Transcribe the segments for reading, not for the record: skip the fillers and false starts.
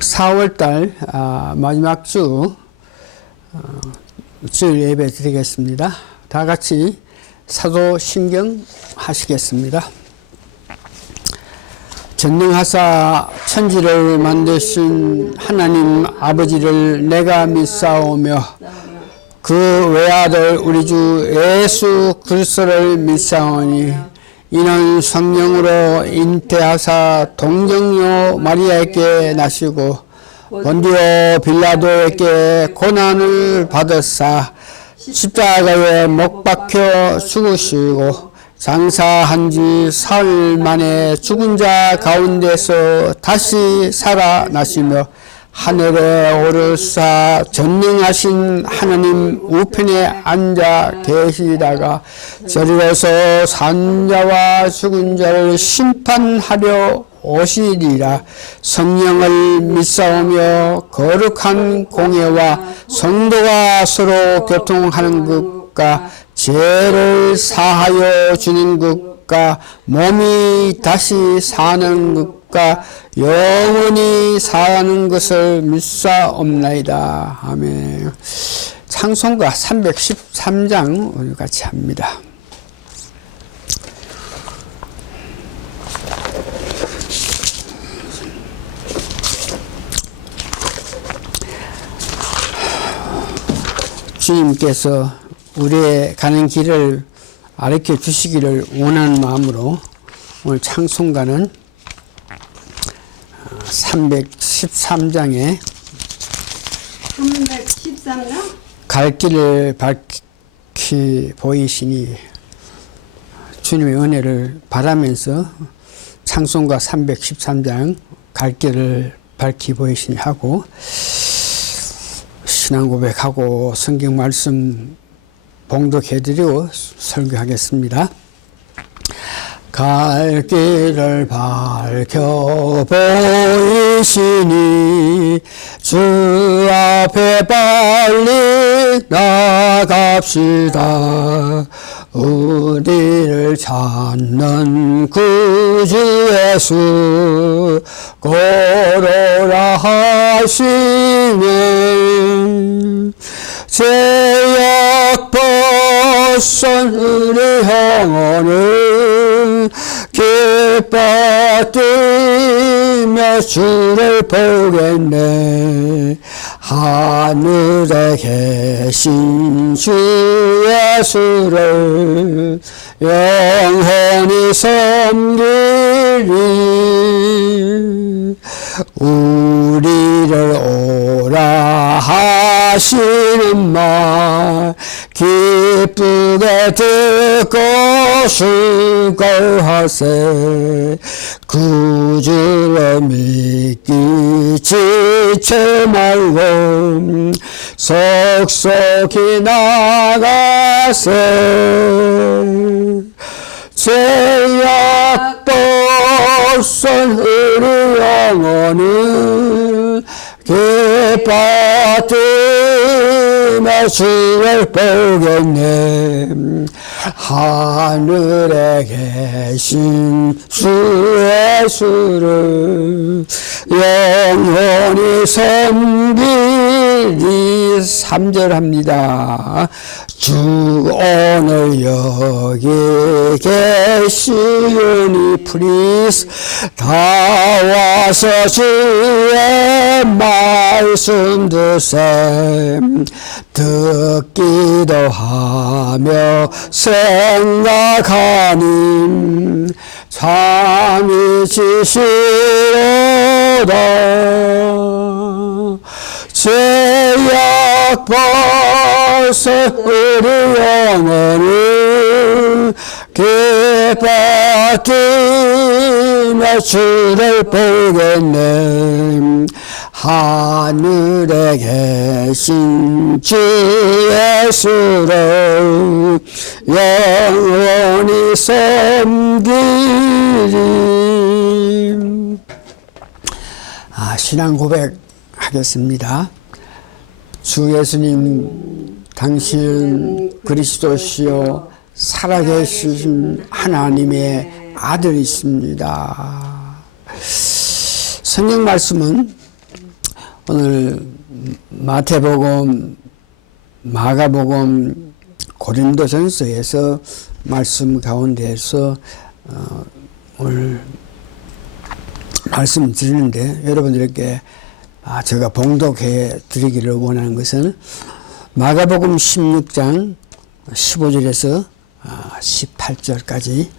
4월달 마지막 주 주일 예배 드리겠습니다. 다 같이 사도신경 하시겠습니다. 전능하사 천지를 만드신 하나님 아버지를 내가 믿사오며 그 외아들 우리 주 예수 그리스도를 믿사오니 이는 성령으로 잉태하사 동정녀 마리아에게 나시고 본디오 빌라도에게 고난을 받으사 십자가에 못 박혀 죽으시고 장사한 지 사흘 만에 죽은 자 가운데서 다시 살아나시며 하늘에 오르사 전능하신 하나님 우편에 앉아 계시다가 저리로서 산자와 죽은 자를 심판하려 오시리라. 성령을 믿사오며 거룩한 공예와 성도가 서로 교통하는 것과 죄를 사하여 주는 것과 몸이 다시 사는 것과 영원히 사는 것을 믿사옵나이다. 아멘. 찬송가 313장 우리 같이 합니다. 주님께서 우리의 가는 길을 가르쳐 주시기를 원하는 마음으로 오늘 찬송가는 313장에 313장? 갈 길을 밝히 보이시니 주님의 은혜를 바라면서 찬송가 313장 갈 길을 밝히 보이시니 하고 신앙 고백하고 성경 말씀 봉독해드리고 설교하겠습니다. 갈 길을 밝혀 보이시니 주 앞에 빨리 나갑시다. 우리를 찾는 구주 예수 고로라 하시네. 죄악 벗은 우리 영혼을 기뻐 뛰며 주를 보겠네. 하늘에 계신 주 예수를 영원히 섬기리. 우리를 오라 하시는 말 기쁘게 듣고 수고하세. 구주를 믿기 지체 말고 속속히 나가세. 죄악 벗은 우리 영혼을 기뻐 뛰며 주를 보겠네. 하늘에 계신 주 예수를 영원히 섬기리. 3절 합니다. 주 오늘 여기 계시오니 프리스 다 와서 주의 말씀 드세. 듣기도 하며 생각하니 참이 지시로다. 죄악 벗은 우리 영혼을 기뻐 뛰며 주를 보겠네. 하늘에 계신 주 예수를 영원히 섬기리. 신앙 고백하겠습니다. 주 예수님, 당신 그리스도시요 살아계신 하나님의 아들이십니다. 성경 말씀은 오늘 마태복음, 마가복음, 고린도전서에서 말씀 가운데에서 오늘 말씀 드리는데, 여러분들에게 제가 봉독해 드리기를 원하는 것은 마가복음 16장 15절에서 18절까지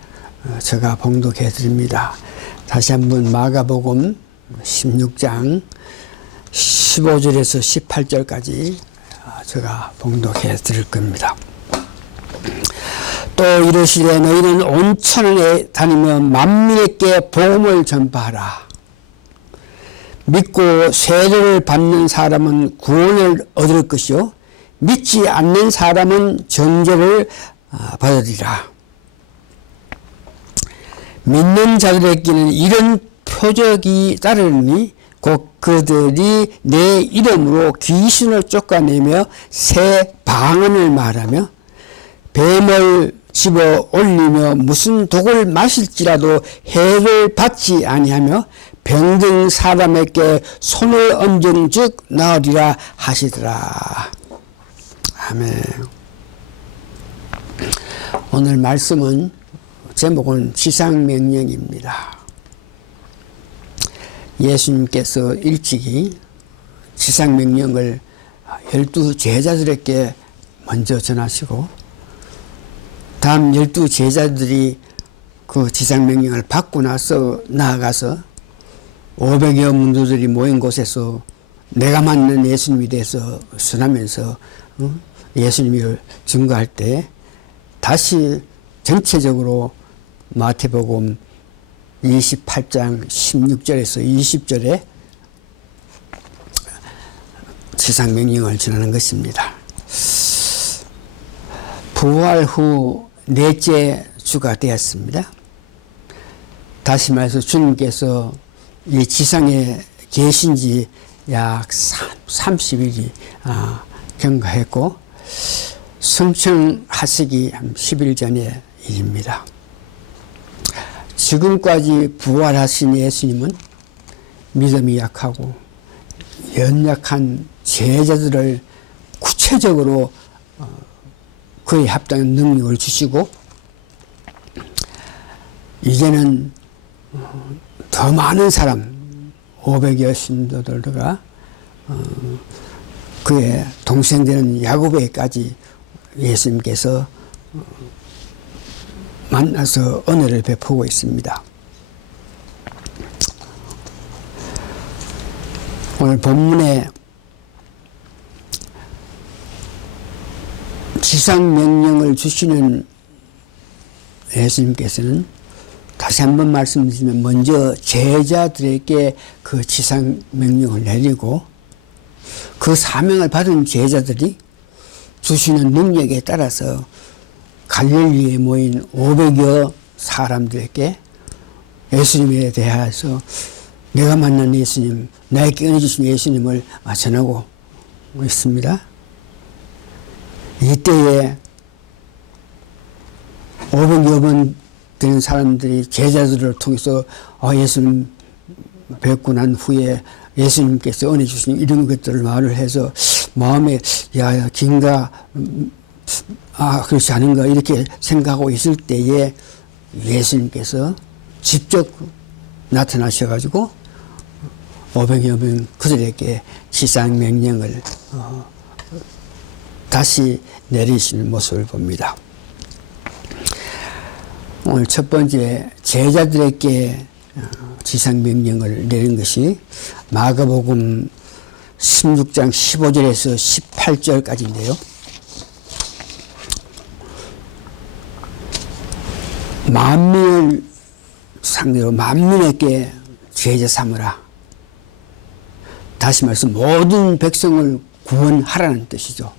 제가 봉독해 드립니다. 다시 한번 마가복음 16장 15절에서 18절까지 제가 봉독해 드릴 겁니다. 또 이르시되 너희는 온 천하에 다니며 만민에게 복음을 전파하라. 믿고 세례를 받는 사람은 구원을 얻을 것이요 믿지 않는 사람은 정죄를 받으리라. 믿는 자들에게는 이런 표적이 따르니 곧 그들이 내 이름으로 귀신을 쫓아내며 새 방언을 말하며 뱀을 집어 올리며 무슨 독을 마실지라도 해를 받지 아니하며 병든 사람에게 손을 얹은 즉 나으리라 하시더라. 아멘. 오늘 말씀은 제목은 지상명령입니다. 예수님께서 일찍이 지상명령을 12 제자들에게 먼저 전하시고 다음 12 제자들이 그 지상명령을 받고 나서 나아가서 500여 문도들이 모인 곳에서 내가 만난 예수님에 대해서 전하면서 예수님을 증거할 때 다시 전체적으로 마태복음 28장 16절에서 20절에 지상명령을 전하는 것입니다. 부활 후 넷째 주가 되었습니다. 다시 말해서 주님께서 이 지상에 계신 지 약 30일이 경과했고 승천하시기 10일 전의 일입니다. 지금까지 부활하신 예수님은 믿음이 약하고 연약한 제자들을 구체적으로 그에 합당한 능력을 주시고 이제는 더 많은 사람 500여 신도들과 그의 동생 되는 야고보에까지 예수님께서 만나서 은혜를 베푸고 있습니다. 오늘 본문에 지상명령을 주시는 예수님께서는 다시 한번 말씀드리면 먼저 제자들에게 그 지상명령을 내리고 그 사명을 받은 제자들이 주시는 능력에 따라서 갈릴리에 모인 500여 사람들에게 예수님에 대해서 내가 만난 예수님, 나에게 은혜 주신 예수님을 전하고 있습니다. 이때에 500여 번 되는 사람들이 제자들을 통해서 예수님 뵙고 난 후에 예수님께서 은혜 주신 이런 것들을 말을 해서 마음에 긴가 그렇지 않은가 이렇게 생각하고 있을 때에 예수님께서 직접 나타나셔가지고 500여 명 그들에게 지상명령을 다시 내리시는 모습을 봅니다. 오늘 첫 번째 제자들에게 지상명령을 내린 것이 마가복음 16장 15절에서 18절까지인데요. 만민을 상대로 만민에게 제자 삼으라. 다시 말해서 모든 백성을 구원하라는 뜻이죠.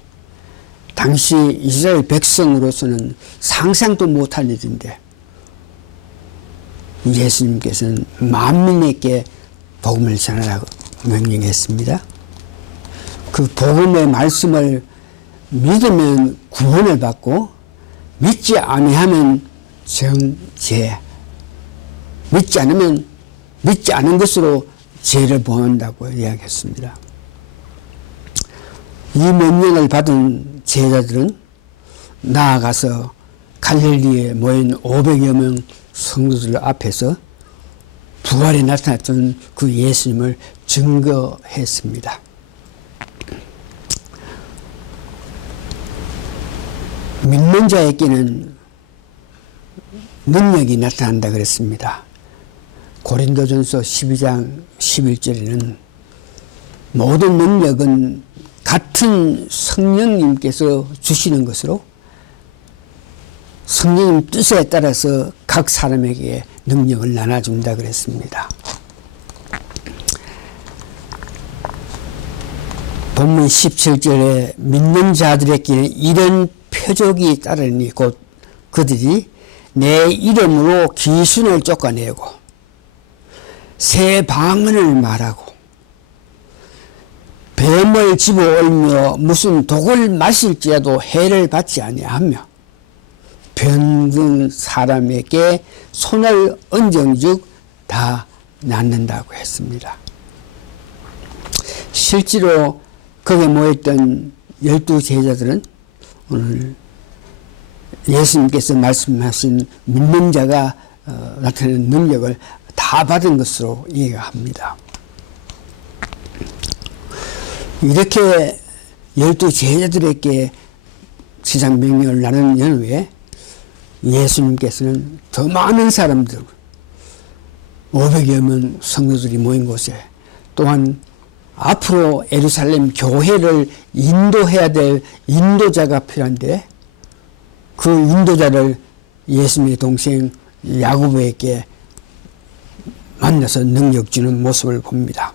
당시 이스라엘 백성으로서는 상상도 못할 일인데 예수님께서는 만민에게 복음을 전하라고 명령했습니다. 그 복음의 말씀을 믿으면 구원을 받고 믿지 아니하면 정죄, 믿지 않으면 믿지 않은 것으로 죄를 범한다고 이야기했습니다. 이 명령을 받은 제자들은 나아가서 갈릴리에 모인 500여 명 성도들 앞에서 부활에 나타났던 그 예수님을 증거했습니다. 믿는 자에게는 능력이 나타난다 그랬습니다. 고린도전서 12장 11절에는 모든 능력은 같은 성령님께서 주시는 것으로 성령님 뜻에 따라서 각 사람에게 능력을 나눠준다 그랬습니다. 본문 17절에 믿는 자들에게는 이런 표적이 따르니 곧 그들이 내 이름으로 귀신을 쫓아내고 새 방언을 말하고 뱀을 집어올며 무슨 독을 마실지라도 해를 받지 아니하며 병든 사람에게 손을 얹은즉 다 낫는다고 했습니다. 실제로 거기에 모였던 12제자들은 오늘 예수님께서 말씀하신 믿는 자가 나타내는 능력을 다 받은 것으로 이해가 합니다. 이렇게 12제자들에게 지상 명령을 나눈 연후에 예수님께서는 더 많은 사람들 500여 명 성도들이 모인 곳에 또한 앞으로 예루살렘 교회를 인도해야 될 인도자가 필요한데 그 인도자를 예수님의 동생 야고보에게 만나서 능력 주는 모습을 봅니다.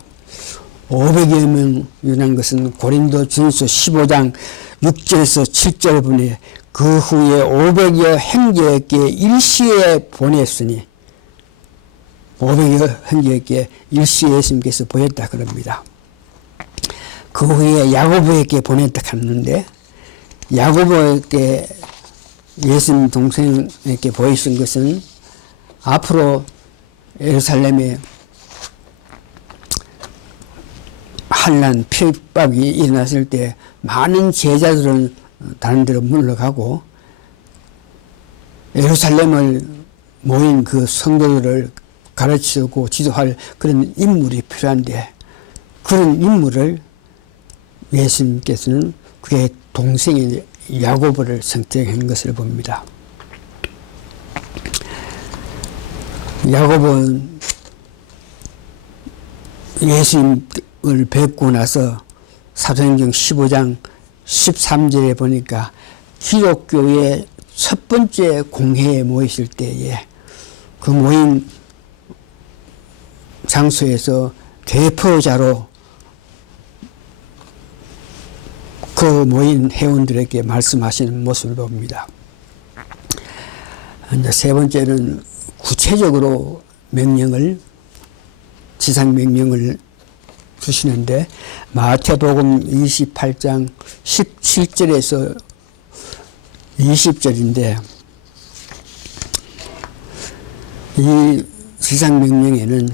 500여 명이라는 것은 고린도전서 15장 6절에서 7절 분에 그 후에 500여 형제에게 일시에 보냈으니 500여 형제에게 일시에 예수님께서 보냈다 그럽니다. 그 후에 야고보에게 보냈다 하는데 야고보에게 예수님 동생에게 보이신 것은 앞으로 예루살렘에 환난 핍박이 일어났을 때 많은 제자들은 다른 데로 물러가고 예루살렘을 모인 그 성도들을 가르치고 지도할 그런 인물이 필요한데 그런 인물을 예수님께서는 그의 동생인 야고보를 선택한 것을 봅니다. 야고보는 예수님을 뵙고 나서 사도행전 15장 13절에 보니까 기독교의 첫 번째 공회에 모이실 때에 그 모인 장소에서 대표자로 그 모인 회원들에게 말씀하시는 모습을 봅니다. 이제 세 번째는 구체적으로 지상 명령을 주시는데 마태복음 28장 17절에서 20절인데 이 지상 명령에는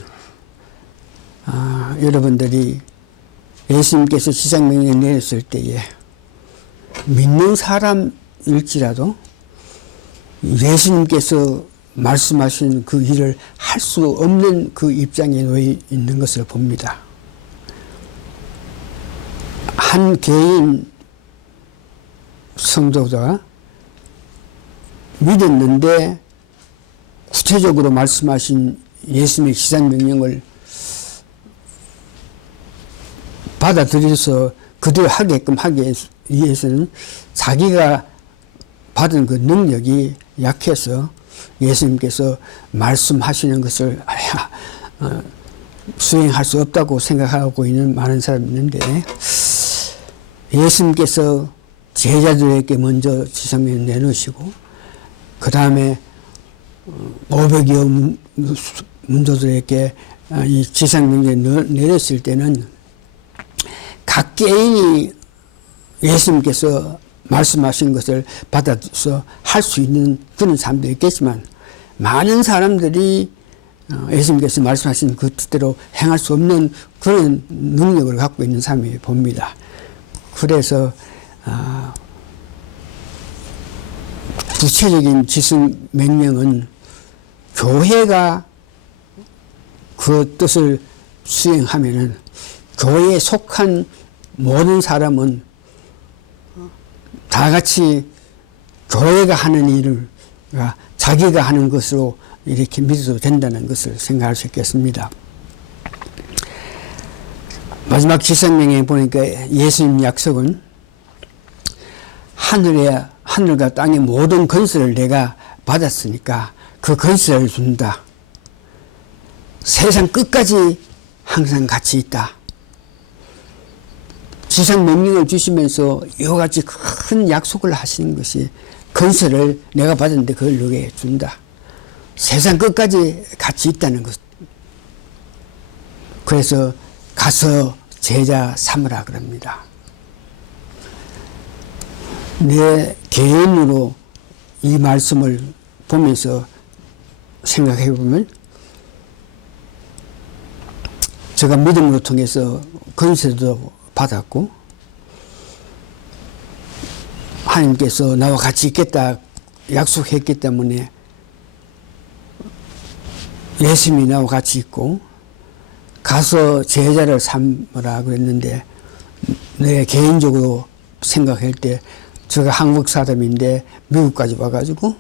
여러분들이 예수님께서 지상 명령을 내렸을 때에 믿는 사람일지라도 예수님께서 말씀하신 그 일을 할 수 없는 그 입장에 놓여 있는 것을 봅니다. 한 개인 성도가 믿었는데 구체적으로 말씀하신 예수님의 지상 명령을 받아들여서 그대로 하게끔 하기 위해서는 자기가 받은 그 능력이 약해서 예수님께서 말씀하시는 것을 수행할 수 없다고 생각하고 있는 많은 사람이 있는데 예수님께서 제자들에게 먼저 지상명을 내놓으시고 그 다음에 500여 문도들에게 이 지상명령을 내렸을 때는 각 개인이 예수님께서 말씀하신 것을 받아서 할 수 있는 그런 사람도 있겠지만 많은 사람들이 예수님께서 말씀하신 그 뜻대로 행할 수 없는 그런 능력을 갖고 있는 사람이 봅니다. 그래서 구체적인 지성 명령은 교회가 그 뜻을 수행하면은 교회에 속한 모든 사람은 다 같이 교회가 하는 일을 자기가 하는 것으로 이렇게 믿어도 된다는 것을 생각할 수 있겠습니다. 마지막 지성명령에 보니까 예수님 약속은 하늘과 땅의 모든 건설을 내가 받았으니까 그 건설을 준다. 세상 끝까지 항상 같이 있다. 지성명령을 주시면서 이와 같이 큰 약속을 하시는 것이 건설을 내가 받았는데 그걸 너에게 준다. 세상 끝까지 같이 있다는 것. 그래서 가서 제자 삼으라 그럽니다. 내 개인으로 이 말씀을 보면서 생각해 보면 제가 믿음으로 통해서 건설도 받았고 하나님께서 나와 같이 있겠다 약속했기 때문에 예수님이 나와 같이 있고 가서 제자를 삼으라 그랬는데 내 개인적으로 생각할 때 제가 한국 사람인데 미국까지 와가지고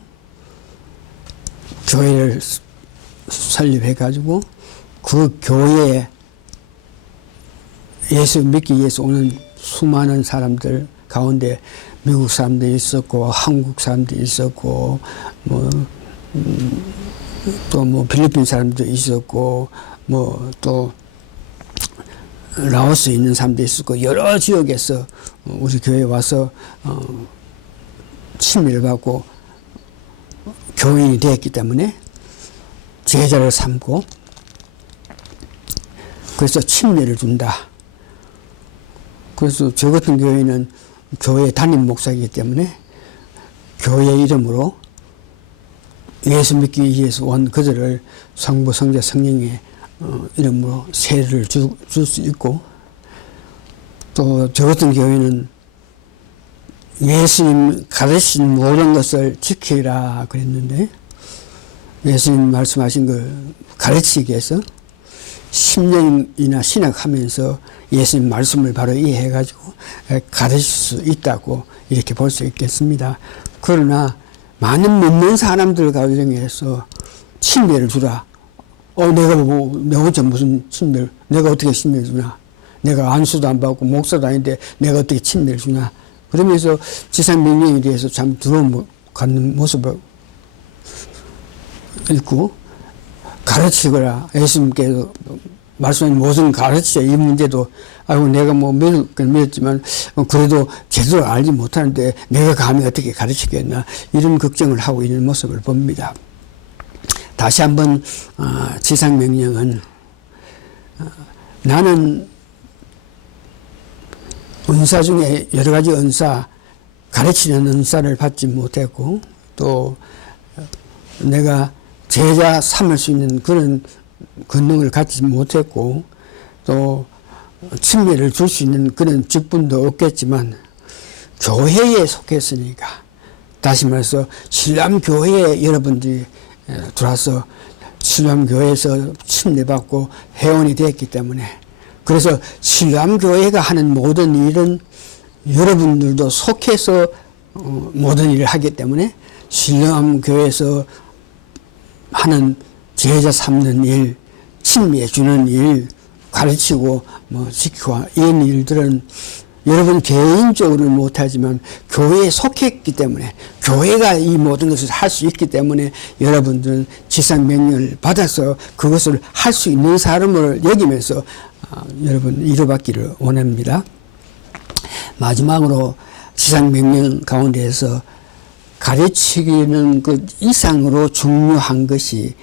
교회를 설립해가지고 그 교회에 예수 믿기 위해서 오는 수많은 사람들 가운데 미국 사람들이 있었고 한국 사람들이 있었고 또 뭐 필리핀 사람도 있었고 뭐 또 라오스에 있는 사람도 있었고 여러 지역에서 우리 교회에 와서 침례를 받고 교인이 되었기 때문에 제자를 삼고 그래서 침례를 준다. 그래서 저 같은 교회는 교회 담임 목사이기 때문에 교회 이름으로 예수 믿기 위해서 온 그들을 성부, 성자, 성령의 이름으로 세례를 줄 수 있고 또 저 같은 교회는 예수님 가르친 모든 것을 지키라 그랬는데 예수님 말씀하신 걸 가르치기 위해서 10년이나 신학하면서 예수님 말씀을 바로 이해해가지고 가르칠 수 있다고 이렇게 볼 수 있겠습니다. 그러나 많은 믿는 사람들 가정에서 침례를 주라. 내가 혼자 무슨 침례를, 내가 어떻게 침례를 주냐. 내가 안수도 안 받고 목사도 아닌데 내가 어떻게 침례를 주냐. 그러면서 지상명령에 대해서 참 두려움 갖는 모습을 읽고 가르치거라. 예수님께서 말씀하신 무슨 가르치자 이 문제도 아이고 내가 뭐 믿었지만 그래도 제대로 알지 못하는데 내가 감히 어떻게 가르치겠나 이런 걱정을 하고 있는 모습을 봅니다. 다시 한번 지상명령은 나는 은사 중에 여러 가지 은사 가르치는 은사를 받지 못했고 또 내가 제자 삼을 수 있는 그런 권능을 갖지 못했고 또 침례를 줄 수 있는 그런 직분도 없겠지만 교회에 속했으니까 다시 말해서 신람교회에 여러분들이 들어와서 신람교회에서 침례받고 회원이 됐기 때문에 그래서 신람교회가 하는 모든 일은 여러분들도 속해서 모든 일을 하기 때문에 신람교회에서 하는 제자 삼는 일, 침례 주는 일, 가르치고 지키고 이런 일들은 여러분 개인적으로는 못하지만 교회에 속했기 때문에 교회가 이 모든 것을 할 수 있기 때문에 여러분들은 지상명령을 받아서 그것을 할 수 있는 사람을 여기면서 여러분 이루받기를 원합니다. 마지막으로 지상명령 가운데에서 가르치기는 그 이상으로 중요한 것이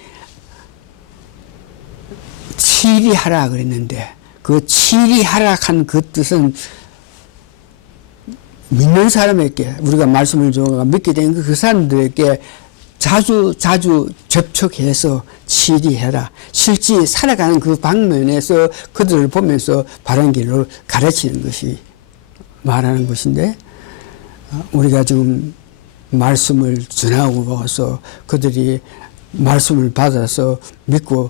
치리하라 그랬는데 그 치리하라 한 그 뜻은 믿는 사람에게 우리가 말씀을 믿게 된 그 사람들에게 자주 접촉해서 치리해라. 실제 살아가는 그 방면에서 그들을 보면서 바른 길로 가르치는 것이 말하는 것인데, 우리가 지금 말씀을 전하고 와서 그들이 말씀을 받아서 믿고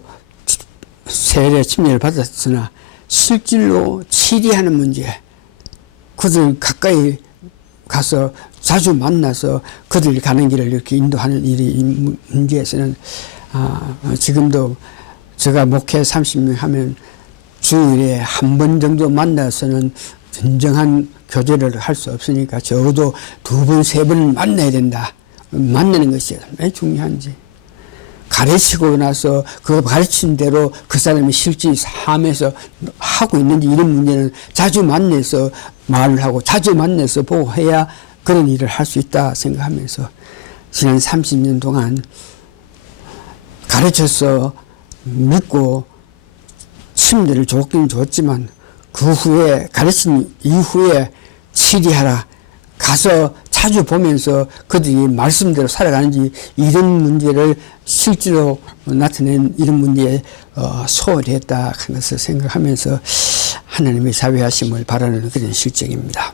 세례 침례를 받았으나 실질로 치리하는 문제, 그들 가까이 가서 자주 만나서 그들이 가는 길을 이렇게 인도하는 이 문제에서는 지금도 제가 목회 30년 하면 주일에 한 번 정도 만나서는 진정한 교제를 할 수 없으니까 적어도 2번, 3번 만나야 된다. 만나는 것이 얼마나 중요한지. 가르치고 나서 그 가르친 대로 그 사람이 실제 삶에서 하고 있는지 이런 문제는 자주 만나서 말을 하고 자주 만나서 보고 해야 그런 일을 할 수 있다 생각하면서 지난 30년 동안 가르쳐서 믿고 침례를 줬긴 줬지만 그 후에 가르친 이후에 치리하라. 가서 자주 보면서 그들이 말씀대로 살아가는지 이런 문제를 실제로 나타낸 이런 문제에 소홀히 했다 하는 것을 생각하면서 하나님의 자비하심을 바라는 그런 실정입니다.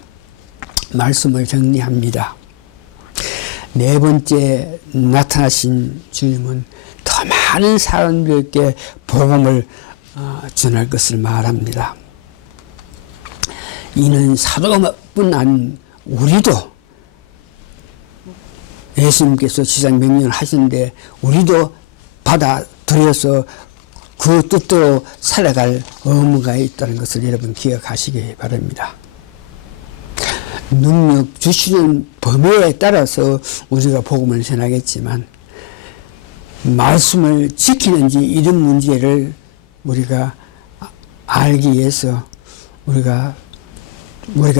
말씀을 정리합니다. 4번째 나타나신 주님은 더 많은 사람들에게 복음을 전할 것을 말합니다. 이는 사도뿐 아닌 우리도 예수님께서 지상 명령을 하시는데 우리도 받아들여서 그 뜻대로 살아갈 의무가 있다는 것을 여러분 기억하시기 바랍니다. 능력 주시는 범위에 따라서 우리가 복음을 전하겠지만 말씀을 지키는지 이런 문제를 우리가 알기 위해서 우리가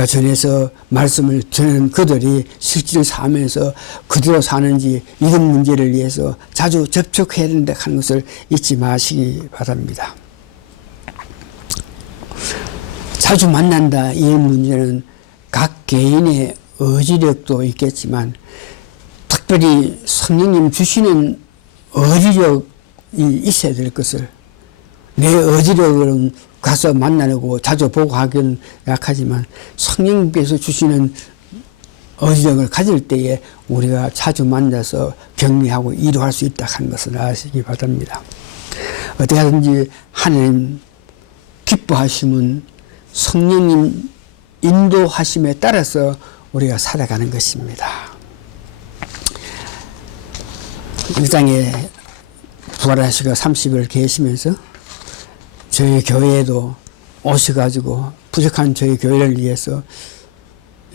전해서 말씀을 전하는 그들이 실질 삶에서 그대로 사는지 이런 문제를 위해서 자주 접촉해야 된다 하는 것을 잊지 마시기 바랍니다. 자주 만난다 이 문제는 각 개인의 의지력도 있겠지만 특별히 성령님 주시는 의지력이 있어야 될 것을, 내 의지력은 가서 만나고 자주 보고 하기는 약하지만 성령님께서 주시는 의지력을 가질 때에 우리가 자주 만나서 격리하고 이루할 수 있다 하는 것을 아시기 바랍니다. 어떻게 하든지 하나님 기뻐하심은 성령님 인도하심에 따라서 우리가 살아가는 것입니다. 이 땅에 부활하시고 30일 계시면서 저희 교회에도 오셔가지고 부족한 저희 교회를 위해서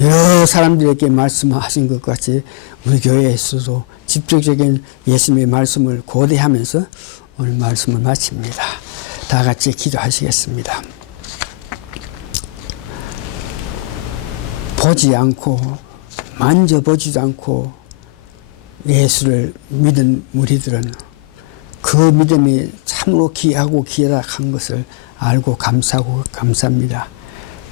여러 사람들에게 말씀하신 것 같이 우리 교회에서도 집중적인 예수님의 말씀을 고대하면서 오늘 말씀을 마칩니다. 다 같이 기도하시겠습니다. 보지 않고 만져보지도 않고 예수를 믿은 우리들은 그 믿음이 참으로 귀하고 귀하다는 것을 알고 감사하고 감사합니다.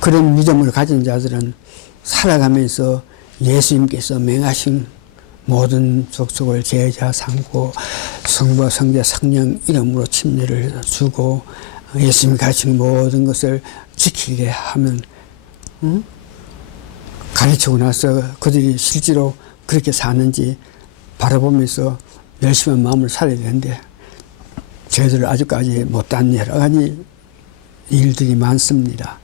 그런 믿음을 가진 자들은 살아가면서 예수님께서 맹하신 모든 족속을 제자 삼고 성부와 성자 성령 이름으로 침례를 주고 예수님이 가르친 모든 것을 지키게 하면 가르치고 나서 그들이 실제로 그렇게 사는지 바라보면서 열심한 마음을 살아야 되는데 저희들 아직까지 못한 여러 가지 일들이 많습니다.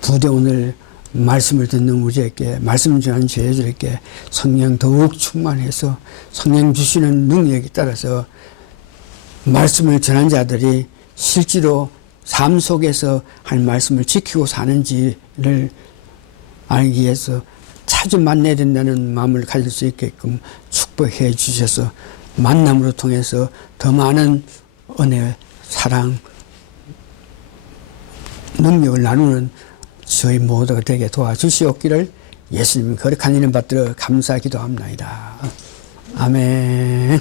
부디 오늘 말씀을 듣는 우리에게, 말씀 전하는 저희들에게 성령 더욱 충만해서 성령 주시는 능력에 따라서 말씀을 전한 자들이 실제로 삶 속에서 한 말씀을 지키고 사는지를 알기 위해서 자주 만나야 된다는 마음을 가질 수 있게끔 축복해 주셔서 만남으로 통해서 더 많은 은혜, 사랑, 능력을 나누는 저희 모두가 되게 도와주시옵기를 예수님 거룩한 이름 받들어 감사 기도합나이다. 아멘.